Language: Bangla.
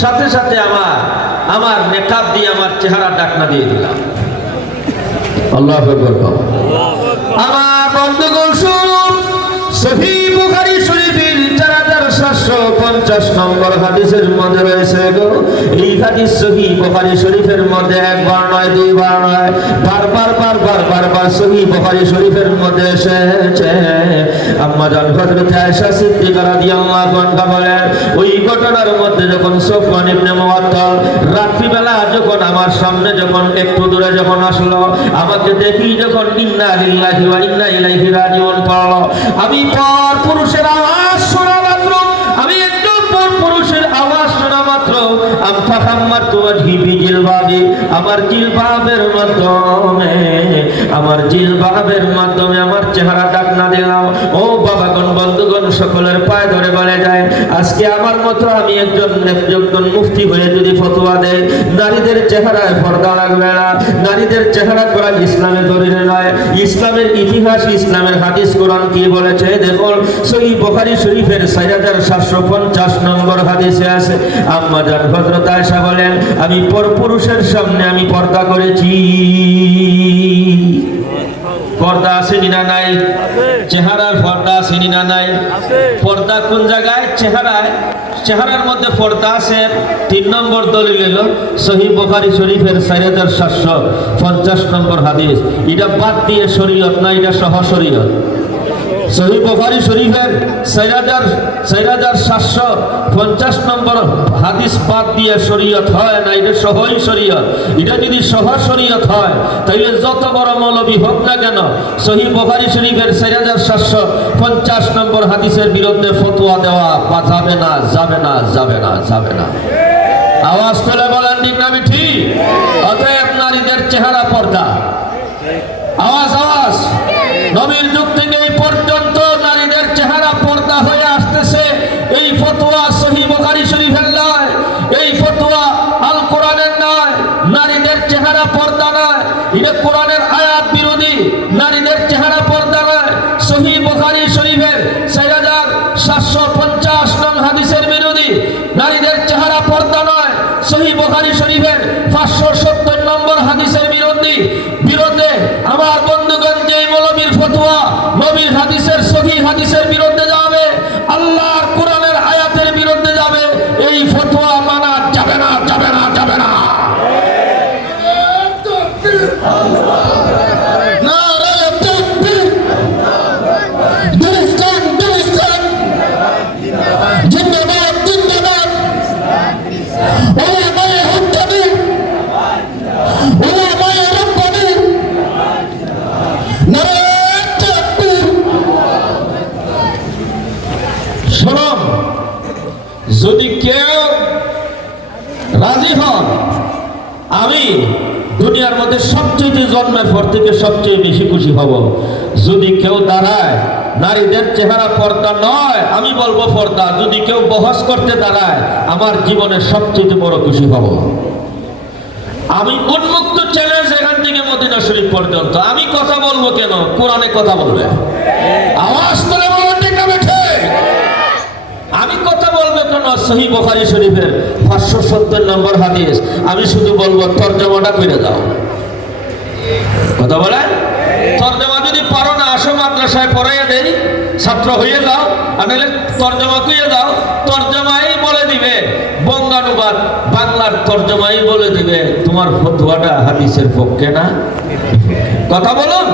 সাথে সাথে আমার নেকাব দিয়ে আমার চেহারা ডাকনা দিয়ে দিলাম। আল্লাহু আকবার। আমার বন্ধুগণ শুনুন, সহিহ বুখারী শরীফের 4750 নম্বর হাদিসের মধ্যে রয়েছে গো, এই হাদিস সহিহ বুখারী শরীফের মধ্যে একবার নয় দুইবার নয় বারবার সহিহ বুখারী শরীফের মধ্যে এসেছে। আম্মা জান হযরত আয়েশা সিদ্দিকা রাদিয়াল্লাহু আনহা বলেন, ওই ঘটনার মধ্যে যখন সাফওয়ান ইবনে মুআত্তাল রাত্রিবেলা যখন আমার সামনে যখন একটু দূরে যখন আসলো, আমাকে দেখি যখন ইন্না লিল্লাহি ওয়া ইন্না ইলাইহি রাজিউন পড়লো, আমি পর পুরুষের আওয়াজ শোনা মাত্র, আমি একজন পর পুরুষের আওয়াজ শোনা মাত্র আমফাহাম্মাতু ওয়াজহি বিজিলবাবি, আমার জিলবাবের মাধ্যমে আমার চেহারা ডাকনা দিলাম। ও বাবাগণ, বন্ধুগণ, সকলের পায়ে ধরে বলে যায়, আজকে আমার মতো আমি একজন মুফতি হয়ে যদি ফতোয়া দেয় নারীদের চেহারায় পর্দা লাগবে না, নারীদের চেহারা করা ইসলামের দলিল নয়, ইসলামের ইতিহাস, ইসলামের হাদিস, কোরআন কি বলেছে দেখুন। সহিহ বুখারী শরীফের 4750 নম্বর হাদিসে আছে, আম্মা জান হযরত আয়েশা বলেন, আমি পরপুরুষের সামনে আমি পর্দা করেছি। পর্দা আছে না নাই? চেহারার পর্দা আছে না নাই? পর্দা কোন জায়গায়? চেহারার মধ্যে পর্দা আছে। 3 নম্বর দলিল হলো সহিহ বুখারী শরীফের 4750 নম্বর হাদিস। এটা বাদ দিয়ে শরীয়ত না, এটা সহ শরীয়ত। সহিহ বুখারী শরীফের 4750 নম্বর হাদিস বাদ দিয়ে শরীয়ত হয় না, এটা সহই শরীয়ত। এটা যদি সহ শরীয়ত হয় তাহলে যত বড় মৌলবী হোক না কেন, সহিহ বুখারী শরীফের 4750 নম্বর হাদিসের বিরুদ্ধে ফতোয়া দেওয়া যাবে না, যাবে না, যাবে না, যাবে না। আওয়াজ তুলে বলেন ঠিক না ঠিক? অতএব নারীদের চেহারা পর্দা। আওয়াজ আওয়াজ। নবীর যুগ থেকে এই পর্যন্ত নারীদের চেহারা পর্দা হয়ে আসতেছে। এই ফতোয়া সহিহ বুখারী শরীফের নয়, এই ফতোয়া আল কোরআনের নয়। নারীদের চেহারা পর্দা নয়, এটা কোরআনের আয়াত বিরোধী। নারীদের চেহারা পর্দা নয়, সহিহ বুখারী শরীফের 4750 নং হাদিসের বিরোধী। নারীদের চেহারা পর্দা নয়, সহিহ বুখারী শরীফের 570 নম্বর হাদিসের বিরোধী। আমার বন্ধুগণ, যে মৌলবীর ফতোয়া নবীর হাদিসের সহিহ হাদিসের বিরুদ্ধে যাবে, আল্লাহর কোরআনের আয়াতের বিরুদ্ধে যাবে, এই ফতোয়া মানা যাবে না, যাবে না, যাবে না। যদি কেউ রাজি হন, আমি দুনিয়ার মধ্যে সবচেয়ে জন্মের পর থেকে সবচেয়ে বেশি খুশি হব। যদি কেউ দাঁড়ায়, নারীদের চেহারা পর্দা নয়, আমি বলবো পর্দা, যদি কেউ বহস করতে দাঁড়ায়, আমার জীবনের সবচেয়ে বড় খুশি হব। আমি উন্মুক্ত চ্যালেঞ্জ এখান থেকে মদিনা শরীফ পর্যন্ত। আমি কথা বলবো কেন? কোরআনে কথা বলবে। আওয়াজ তুলে বলুন ঠিক না ঠিক? আমি কথা বলবো কেন? সহিহ বুখারী শরীফের 570 নম্বর হাদিস। আমি শুধু বলবো তরজমাটা করে দাও। কথা বলেন? তরজমা যদি পারো না, আসো মাদ্রাসায় পড়াইয়া দেই, ছাত্র হয়ে যাও, আর নাহলে তরজমা কইয়ে দাও। তরজমাই বলে দিবে, বঙ্গানুবাদ বাংলার তরজমাই বলে দিবে তোমার ফতোয়াটা হাদিসের পক্ষে না। কথা বলুন।